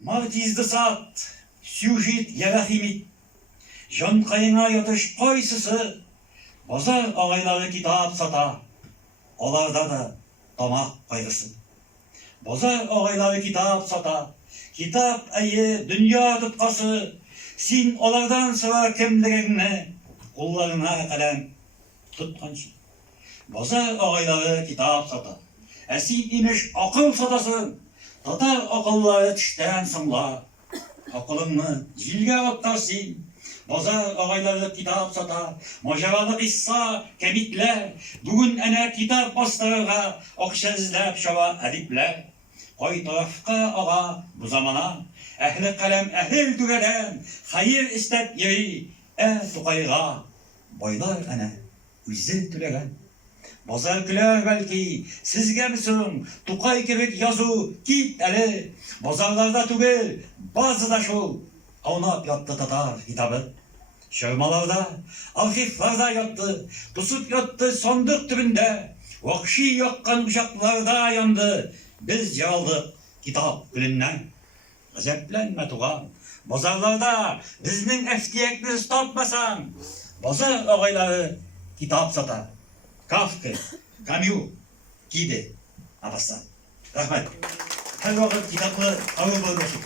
Martizde saat, sujit yarahimit, Jan kayına yatış koysusu, Bozar ağayları kitap sata, Olarda da damak kaygısı. Bozar ağayları kitap sata, Kitap ayı dünya tutkası, Sin olardan sıra kemlerine, Kullarına kalem tutkançı. Bozar ağayları kitap sata, Esin imiş akıl satasın, Tatar akılları tişten sımla, Akılını zilge attarsın, Bozar ağayları kitap sata, Maceralı kissa, kemikler, Bugün ene kitap bastırırga, Okşezlep şava edipler, Koy tarafka ağa bu zamana, Ehli kalem ehil düveden, Hayır istep yeri, tukayga, Boylar ene, üzzet tülegen. Bozar güler belki, sizge misin, Tukay kibik yazı, git eli, Bozarlarda tügel, bazı da şu, Avnap yattı Tatar hitabı. Şevmalarda, arşivlarda yattı, Pusup yattı sandık tübünde, Vahşi yakkan uşaklarda yandı, Biz yaldık kitap gülünden. Gazeplenme tuğan, Bozarlarda bizning eftiyekimiz topmasan, Bozar ağayları kitap satar. Kafka, Camus, Gide, Abbas'tan. Rahmet. Her vakit kitaplı avı olsun.